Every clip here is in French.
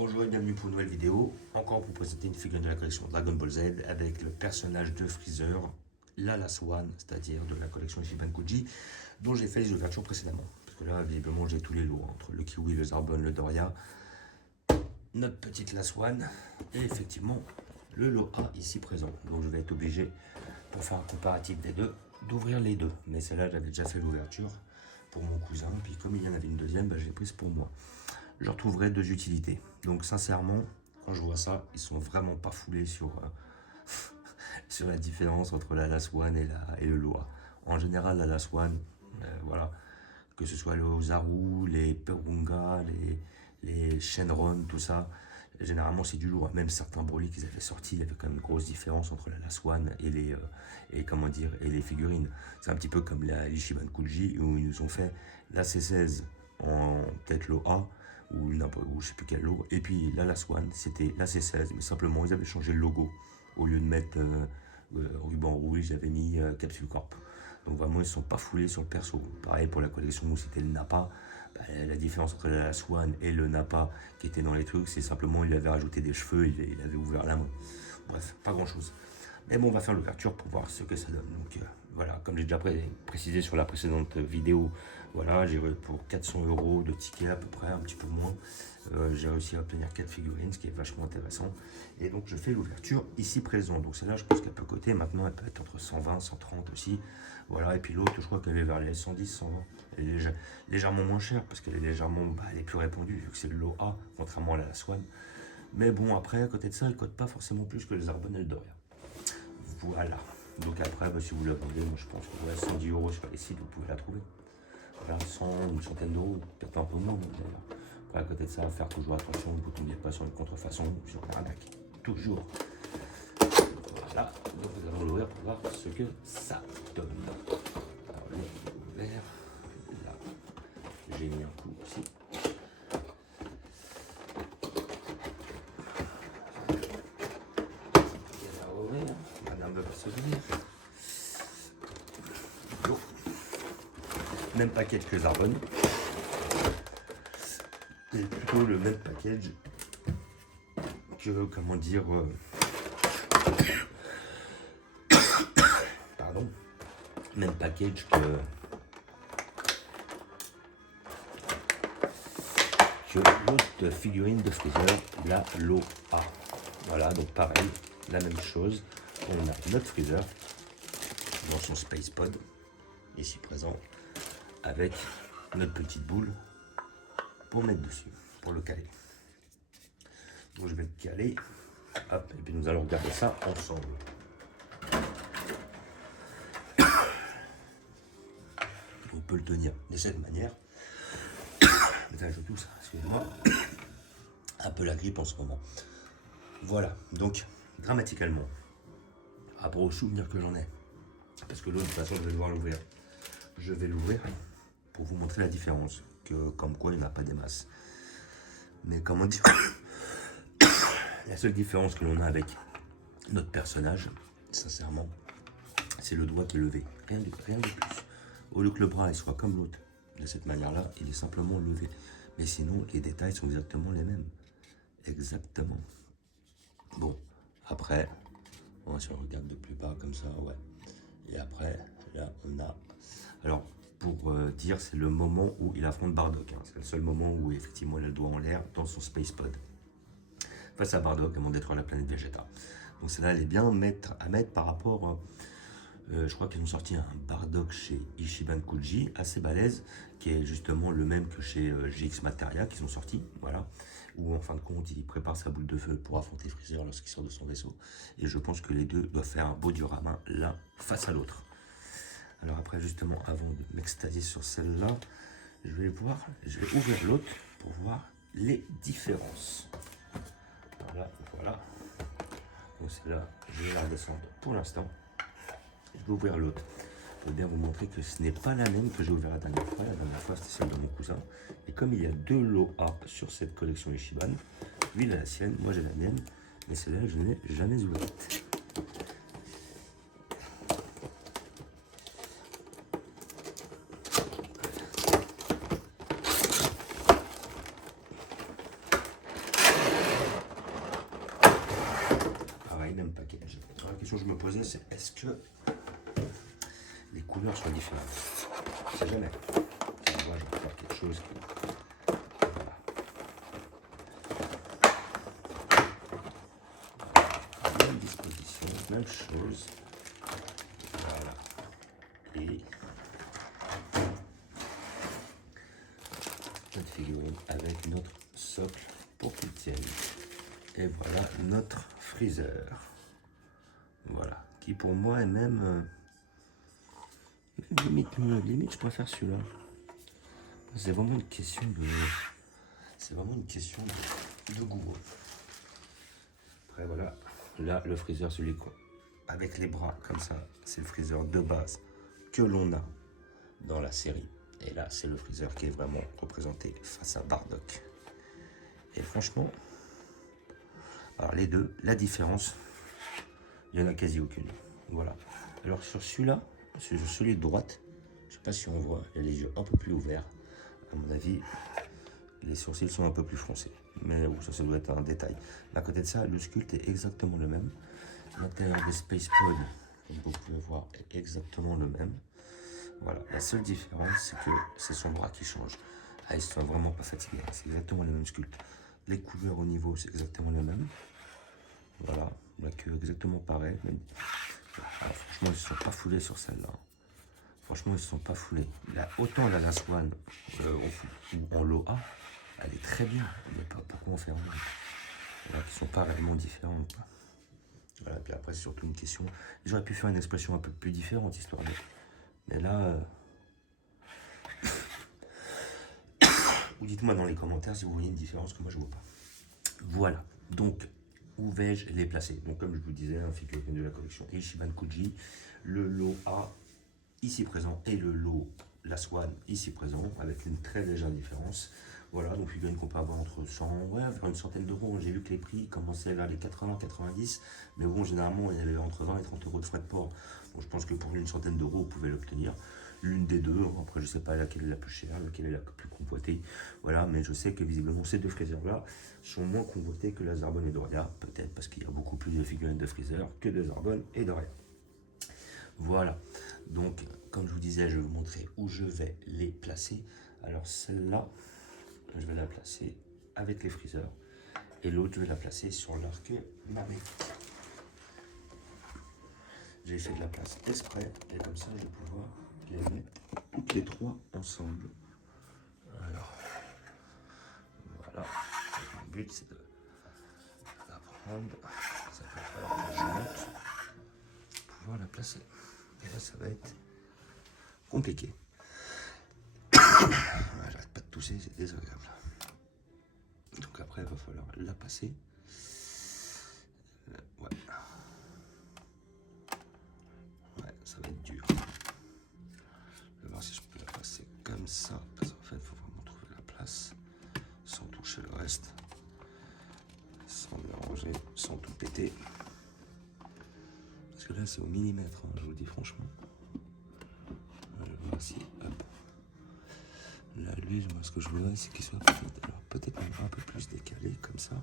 Bonjour et bienvenue pour une nouvelle vidéo. Encore pour présenter une figurine de la collection Dragon Ball Z avec le personnage de Freezer, la Last One, c'est-à-dire de la collection Ichiban Kuji, dont j'ai fait les ouvertures précédemment. Parce que là, visiblement, j'ai tous les lots, entre le Kiwi, le Zarbon, le Doria, notre petite Last One, et effectivement, le lot A ici présent. Donc je vais être obligé, pour faire un comparatif des deux, d'ouvrir les deux. Mais celle-là, j'avais déjà fait l'ouverture pour mon cousin, puis comme il y en avait une deuxième, bah, je l'ai prise pour moi. Je retrouverai deux utilités. Donc sincèrement, quand je vois ça, ils sont vraiment pas foulés sur, sur la différence entre la Last One et le Loa. En général, la Last One, voilà, que ce soit le Ozaru, les Perunga, les Shenron, tout ça, généralement c'est du lourd. Même certains Broly qu'ils avaient sortis, il y avait quand même une grosse différence entre la Last One et les figurines. C'est un petit peu comme l'Ichiban Kuji où ils nous ont fait la C16 en peut-être le A, ou je sais plus quel logo, et puis la Last One c'était la C16, mais simplement ils avaient changé le logo. Au lieu de mettre ruban rouge, j'avais mis Capsule Corp. Donc vraiment ils ne sont pas foulés sur le perso. Pareil pour la collection où c'était le Nappa. Bah, la différence entre la Last One et le Nappa qui était dans les trucs, c'est simplement il avait rajouté des cheveux, il avait ouvert la main. Bref, pas grand chose. Mais bon, on va faire l'ouverture pour voir ce que ça donne. Donc voilà, comme j'ai déjà précisé sur la précédente vidéo, voilà, j'ai pour 400 € de tickets à peu près, un petit peu moins. J'ai réussi à obtenir 4 figurines, ce qui est vachement intéressant. Et donc je fais l'ouverture ici présent. Donc celle-là, je pense qu'elle peut coter. Maintenant, elle peut être entre 120, 130 aussi. Voilà, et puis l'autre, je crois qu'elle est vers les 110, 120. Elle est légèrement moins chère parce qu'elle est légèrement, elle est plus répandue vu que c'est le lot A, contrairement à la Swan. Mais bon, après, à côté de ça, elle ne cote pas forcément plus que les Zarbon et le Doria. Voilà. Donc après, si vous la vendez, moi je pense que voilà, 110 € sur les sites, vous pouvez la trouver. Voilà, 100, une centaine d'euros, peut-être un peu moins d'ailleurs. Après, à côté de ça, faire toujours attention, vous ne tombez pas sur une contrefaçon, sur l'arnaque. Toujours. Voilà, donc nous allons l'ouvrir pour voir ce que ça donne. Alors, le vert, là, j'ai mis un coup aussi. Madame veut se venir. Même package que Zarbon. C'est plutôt le même package que, comment dire, pardon, même package que l'autre figurine de Freezer, la Loa. Voilà, donc pareil, la même chose. On a notre Freezer dans son Space Pod, ici présent, avec notre petite boule pour mettre dessus, pour le caler. Donc je vais le caler, hop, et puis nous allons regarder ça ensemble. On peut le tenir de cette manière. Putain, je tousse, excusez-moi. Un peu la grippe en ce moment. Voilà, donc dramatiquement, rapport aux souvenirs que j'en ai, parce que l'autre, de toute façon, je vais devoir l'ouvrir. Je vais l'ouvrir pour vous montrer la différence, que comme quoi il n'y en a pas des masses. Mais comment dire, la seule différence que l'on a avec notre personnage, sincèrement, c'est le doigt qui est levé, rien de plus. Au lieu que le bras il soit comme l'autre, de cette manière-là, il est simplement levé. Mais sinon, les détails sont exactement les mêmes. Exactement. Bon, après, si on regarde de plus bas comme ça, ouais. Et après, là, on a... Alors, pour dire, c'est le moment où il affronte Bardock. Hein. C'est le seul moment où, effectivement, il a le doigt en l'air dans son Space Pod. Face à Bardock, avant de détruire la planète Vegeta. Donc, celle-là, elle est bien à mettre par rapport... je crois qu'ils ont sorti un Bardock chez Ichiban Kuji, assez balèze, qui est justement le même que chez GX Materia, qu'ils ont sorti, voilà. Où en fin de compte, il prépare sa boule de feu pour affronter Freezer lorsqu'il sort de son vaisseau. Et je pense que les deux doivent faire un beau diorama l'un face à l'autre. Alors après, justement, avant de m'extasier sur celle-là, je vais ouvrir l'autre pour voir les différences. Voilà. Donc celle-là, je vais la redescendre pour l'instant. Je vais ouvrir l'autre. Je veux bien vous montrer que ce n'est pas la même que j'ai ouvert la dernière fois. La dernière fois, c'était celle de mon cousin. Et comme il y a deux lots A sur cette collection Ichiban, lui, il a la sienne, moi j'ai la mienne. Mais celle-là, je n'ai jamais ouverte. le package. Alors, la question que je me posais, c'est est-ce que les couleurs soient différentes? Je sais jamais. Si moi, je vais faire quelque chose qui... Voilà. Même disposition, même chose. Voilà. Et notre figurine avec notre socle pour qu'il tienne. Et voilà notre freezer. Voilà. Qui pour moi est même limite je préfère celui-là. C'est vraiment une question de. C'est vraiment une question de goût. Après voilà. Là le freezer celui qu'on. Avec les bras comme ça, c'est le freezer de base que l'on a dans la série. Et là, c'est le freezer qui est vraiment représenté face à Bardock. Et franchement, alors les deux, la différence, il n'y en a quasi aucune. Voilà. Alors sur celui-là, sur celui de droite, je ne sais pas si on voit, il y a les yeux un peu plus ouverts. À mon avis, les sourcils sont un peu plus foncés. Mais ça doit être un détail. À côté de ça, le sculpte est exactement le même. L'intérieur des Space Pod, comme vous pouvez le voir, est exactement le même. Voilà, la seule différence, c'est que c'est son bras qui change. Ah, ils sont vraiment pas fatigués, c'est exactement le même sculpte. Les couleurs au niveau, c'est exactement les mêmes. Voilà, la queue exactement pareil. Ah, franchement, ils ne se sont pas foulés sur celle-là. Franchement, ils ne se sont pas foulés. Là, autant la Last One en Loa, elle est très bien. Mais pas pourquoi en faire un. Voilà, qui sont pas réellement différents. Quoi. Voilà, puis après, c'est surtout une question. J'aurais pu faire une expression un peu plus différente, histoire de. Mais là. Ou dites-moi dans les commentaires si vous voyez une différence que moi je vois pas. Voilà, donc où vais-je les placer? Donc comme je vous disais, un figurine de la collection Ichiban Kuji, le lot A ici présent et le lot Last One ici présent, avec une très légère différence. Voilà, donc figurine qu'on peut avoir entre 100, ouais, vers une centaine d'euros. J'ai vu que les prix commençaient vers les 80, 90, mais bon, généralement, il y avait entre 20 et 30 euros de frais de port. Donc je pense que pour une centaine d'euros, vous pouvez l'obtenir. L'une des deux, après je sais pas laquelle est la plus chère, laquelle est la plus convoitée, voilà, mais je sais que visiblement ces deux freezers-là sont moins convoités que la Zarbon et Doria, peut-être parce qu'il y a beaucoup plus de figurines de freezer que de Zarbon et Doria. Voilà, donc comme je vous disais, je vais vous montrer où je vais les placer. Alors celle-là, je vais la placer avec les freezers, et l'autre, je vais la placer sur l'arc Namek. J'ai fait de la place exprès, et comme ça, je vais pouvoir les mettre toutes les trois ensemble. Alors, voilà. Le but, c'est de la prendre. Ça peut faire que je monte pour pouvoir la placer. Et là, ça va être compliqué. J'arrête pas de tousser, c'est désagréable. Donc après, il va falloir la passer. Ouais. Ouais, ça va être dur. Je vais voir si je peux la passer comme ça. Parce qu'en fait, il faut vraiment trouver la place sans toucher le reste. Sans mélanger, sans tout péter. Parce que là, c'est au millimètre, hein, je vous le dis franchement. Je vais voir si, hop. Là, l'huile, moi, ce que je voudrais, c'est qu'il soit peut-être même un peu plus décalé, comme ça.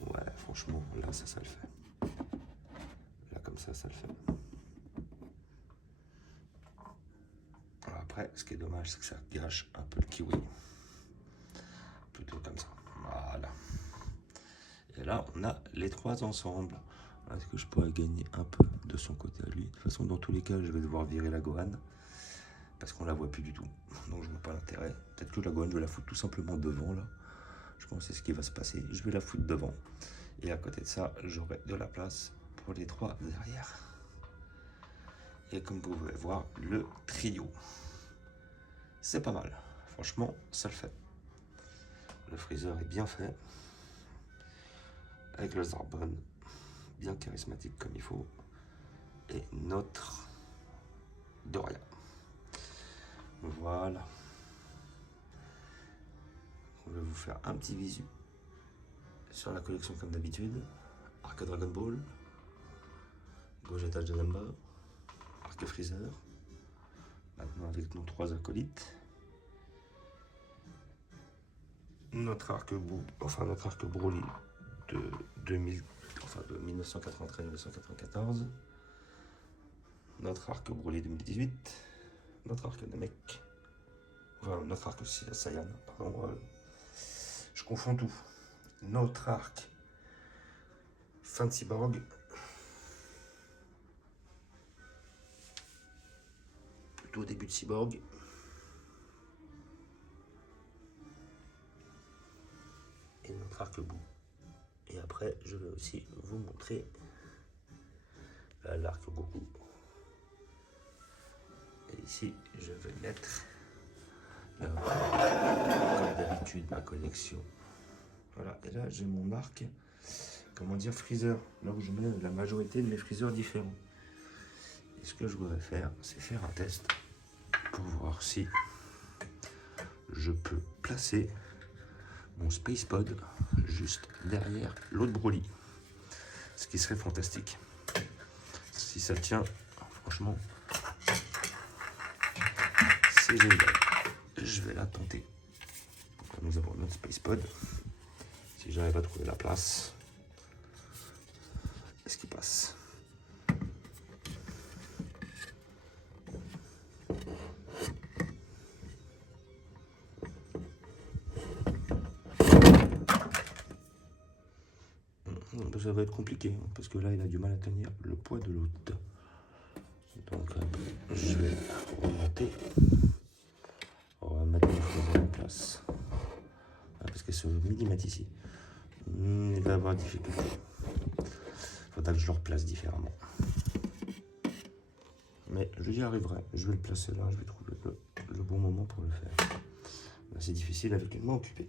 Ouais, franchement, là, ça le fait. Là, comme ça le fait. Alors après, ce qui est dommage, c'est que ça gâche un peu le kiwi. Plutôt comme ça. Voilà. Et là, on a les trois ensemble. Est-ce que je pourrais gagner un peu de son côté à lui? De toute façon, dans tous les cas, je vais devoir virer la Gohan. Parce qu'on la voit plus du tout. Donc je vois pas l'intérêt. Peut-être que la Gohan, je vais la foutre tout simplement devant là. Je pense que c'est ce qui va se passer. Je vais la foutre devant. Et à côté de ça, j'aurai de la place pour les trois derrière. Et comme vous pouvez voir, le trio. C'est pas mal. Franchement, ça le fait. Le freezer est bien fait. Avec le Zarbon, bien charismatique comme il faut. Et notre Doria. Voilà. On va vous faire un petit visu sur la collection comme d'habitude. Arc Dragon Ball, Gogeta Janemba, Arc Freezer. Maintenant avec nos trois acolytes. Notre arc Broly de 1993-1994. Notre arc brûlé 2018. Notre arc Namek. Enfin, notre arc Saiyan, pardon. Je confonds tout. Notre arc fin de Cyborg. Plutôt au début de Cyborg. Et notre arc bout. Et après, je vais aussi vous montrer l'arc Goku. Et ici, je vais mettre, comme d'habitude, ma collection. Voilà, et là, j'ai mon arc, comment dire, Freezer. Là où je mets la majorité de mes Freezers différents. Et ce que je voudrais faire, c'est faire un test pour voir si je peux placer mon Space Pod juste derrière l'autre Broly. Ce qui serait fantastique. Si ça tient, franchement, c'est génial. Je vais la tenter. Donc, nous avons notre Space Pod. Si j'arrive à trouver la place, est-ce qu'il passe? Ça va être compliqué parce que là il a du mal à tenir le poids de l'autre. Donc je vais remonter. On va mettre les choses en place. Parce que ce millimètre ici, il va avoir difficulté. Il faudra que je le replace différemment. Mais j'y arriverai. Je vais le placer là. Je vais trouver le bon moment pour le faire. C'est difficile avec une main occupée.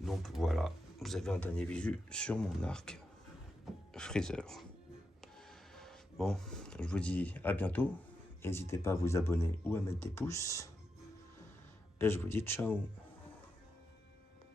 Donc voilà. Vous avez un dernier visu sur mon arc Freezer. Bon, je vous dis à bientôt. N'hésitez pas à vous abonner ou à mettre des pouces. Et je vous dis ciao.